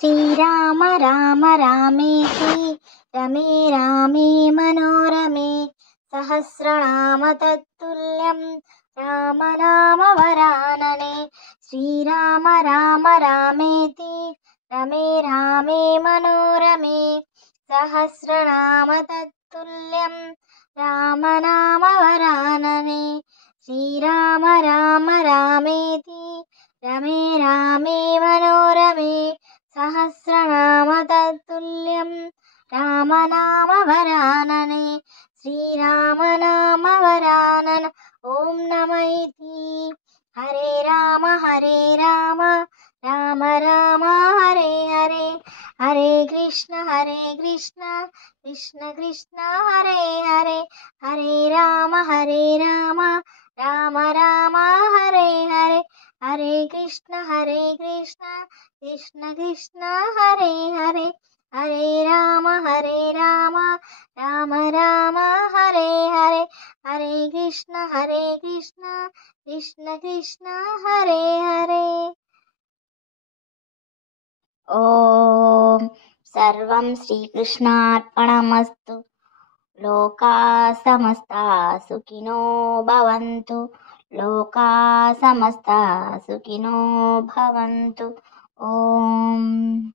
శ్రీరామ రామ రామేతి రమే రామే మనోరమే సహస్రనామ తత్తుల్యం రామనామ వరాననే. శ్రీరామ రామ రామేతి రమే రామే మనోరమే సహస్రనామ తత్తుల్యం రామనామ వరాననే. శ్రీరామ రామ రామేతి రమే రామే మనోరమే సహస్రనామ తత్తుల్యం రామనామ వరాననే. శ్రీరామ నామ వరానన. ఓం నమ ఇతి. హరే రామ రామ రామ హరే హరే. హరే కృష్ణ కృష్ణ కృష్ణ హరే హరే. హరే రామ రామ రామ హరే హరే. హరే కృష్ణ కృష్ణ కృష్ణ హరే హరే. హరే రామ రామ రామ హరే హరే. హరే కృష్ణ కృష్ణ కృష్ణ హరే హరే. ఓం సర్వం శ్రీకృష్ణార్పణమస్తు. లోకా సమస్తా సుఖినో భవంతు. లోకా సమస్తా సుఖినో భవంతు. ఓం